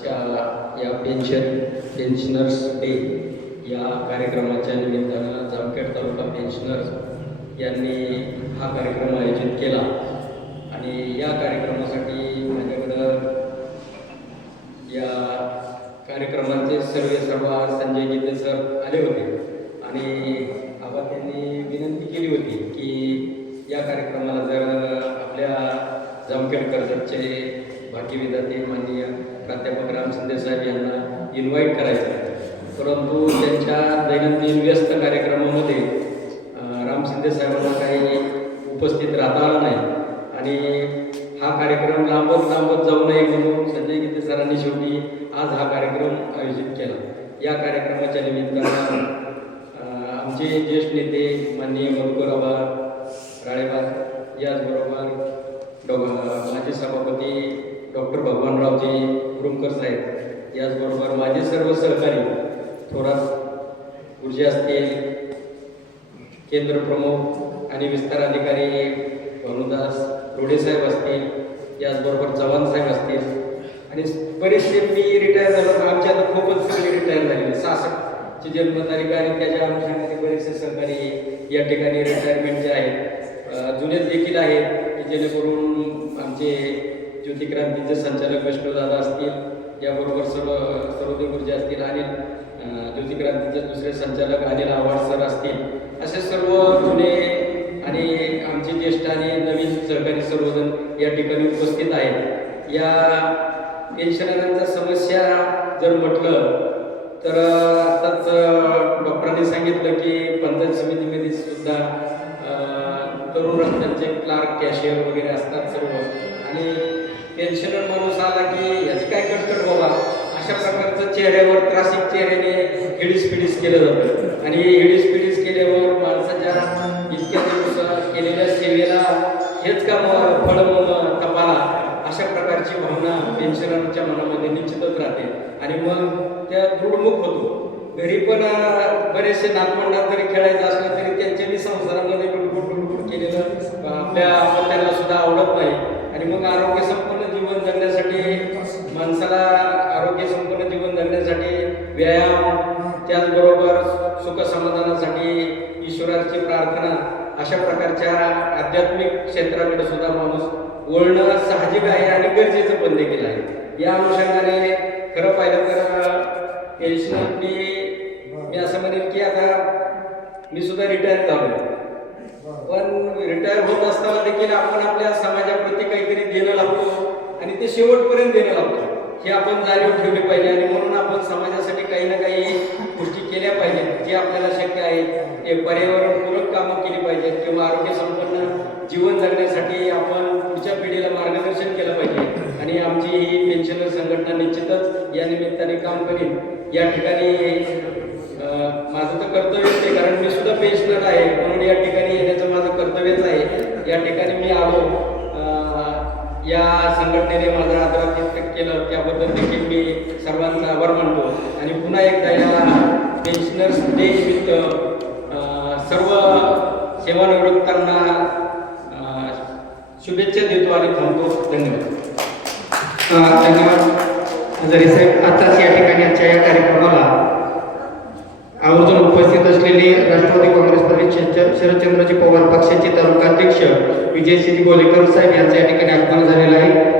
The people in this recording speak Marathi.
च्या या पेन्शनर्स डे या कार्यक्रमाच्या निमित्तानं जामखेड तालुका पेन्शनर्स यांनी हा कार्यक्रम आयोजित केला आणि या कार्यक्रमासाठी माझ्याकडं या कार्यक्रमाचे सर्व संजय गीते सर आले होते आणि आबा त्यांनी विनंती केली होती की या कार्यक्रमाला जर आपल्या जामखेड कर्जतचे भाग्यविधाते माननीय प्राध्यापक राम शिंदे साहेब यांना इन्व्हाइट करायचं, परंतु त्यांच्या दैनंदिन व्यस्त कार्यक्रमामध्ये राम शिंदे साहेबांना काही उपस्थित राहता आलं नाही आणि हा कार्यक्रम लांबत जाऊ नये म्हणून संजय गीते सरांनी शेवटी आज हा कार्यक्रम आयोजित केला. या कार्यक्रमाच्या निमित्तानं आमचे ज्येष्ठ नेते माननीय मधुकरबाबा राळेबाग, याचबरोबर माजी सभापती डॉक्टर भगवानरावजी रुमकर साहेब, याचबरोबर माझे सर्व सहकारी थोरात गुरुजी असतील, केंद्र प्रमुख आणि विस्तार अधिकारी भानुदास रोडे साहेब असतील, याचबरोबर चव्हाण साहेब असतील आणि बरेचसे मी रिटायर झालो. आमच्या आता खूपच सगळे रिटायर झालेले 66ची जन्मतारीख आणि त्याच्या अनुषंगाने बरेचसे सहकारी या ठिकाणी रिटायरमेंटचे आहेत, जुने देखील आहेत की जेणेकरून आमचे ज्योतिक्रांतीचे संचालक वैष्णवदादा असतील, याबरोबर सर्वदेव गुरुजी असतील आणि ज्योतिक्रांतीचे दुसरे संचालक अनिल आव्हाड सर असतील, असे सर्व जुने आणि आमचे ज्येष्ठ आणि नवीन सहकारी सर्वजण या ठिकाणी उपस्थित आहेत. या पेन्शनरांच्या समस्या जर म्हटलं तर आताच डॉक्टरांनी सांगितलं की पंचायत समितीमध्ये सुद्धा तरुण रस्त्यांचे क्लार्क, कॅशियर वगैरे असतात सर्व, आणि पेन्शनर माणूस आला की याची काय कटकट बाबा, अशा प्रकारचं चेहऱ्यावर त्रासिक चेहऱ्याने हिडीस केलं जातं आणि हिडीस केल्यावर माणसाच्या इतक्या दिवस केलेल्या सेवेला हेच का फळ तपाला, अशा प्रकारची भावना पेन्शनरच्या मनामध्ये निश्चितच राहते आणि मग त्या दृढमुख होतो. घरी पण बरेचसे नातवंडात जरी खेळायचं असलं तरी त्यांच्याही संसारामध्ये लुडबुड केलेलं त्यांना सुद्धा आवडत नाही आणि मग आरोग्यसंपन्न जीवन जगण्यासाठी माणसाला आरोग्यसंपन्न जीवन जगण्यासाठी व्यायाम, त्याचबरोबर सुखसमाधानासाठी ईश्वराची प्रार्थना, अशा प्रकारच्या आध्यात्मिक क्षेत्राकडे सुद्धा माणूस वळणं साहजिक आहे आणि गरजेचं पण देखील आहे. या अनुषंगाने खरं पाहिलं तर पेन्शनरनी मी असं म्हणेन की आता मी सुद्धा रिटायर झालो, पण रिटायर होत असताना देखील आपण आपल्या समाजाप्रती काहीतरी देणं लागतो आणि ते शेवटपर्यंत देणं लागतो, हे आपण जाणीव ठेवली पाहिजे आणि म्हणून आपण समाजासाठी काही ना काही गोष्टी केल्या पाहिजेत. जे आपल्याला शक्य आहे ते पर्यावरणपूरक कामं केली पाहिजेत किंवा आरोग्यसंपन्न जीवन जगण्यासाठी आपण पुढच्या पिढीला मार्गदर्शन केलं पाहिजे आणि आमची ही पेन्शनर संघटना निश्चितच या निमित्ताने काम करेल. या ठिकाणी माझं तर कर्तव्यच आहे, कारण मी सुद्धा पेन्शनर आहे म्हणून या ठिकाणी येण्याचं माझं कर्तव्यच आहे. या ठिकाणी मी आलो, या संघटनेने माझं आदरातिथ्य केलं त्याबद्दल देखील मी सर्वांचा आभार मानतो आणि पुन्हा एकदा या पेन्शनर्स डे निमित्त सर्व सेवानिवृत्तांना शुभेच्छा देतो आणि थांबतो. धन्यवाद. धन्यवाद जरी साहेब. आताच या ठिकाणी आजच्या या कार्यक्रमाला आवर्जून उपस्थित असलेले राष्ट्रवादी काँग्रेस पक्षाचे शरदचंद्रजी पवार पक्षाचे तालुका अध्यक्ष विजयसिंह गोलेकर साहेब यांचं या ठिकाणी आगमन झालेलं आहे.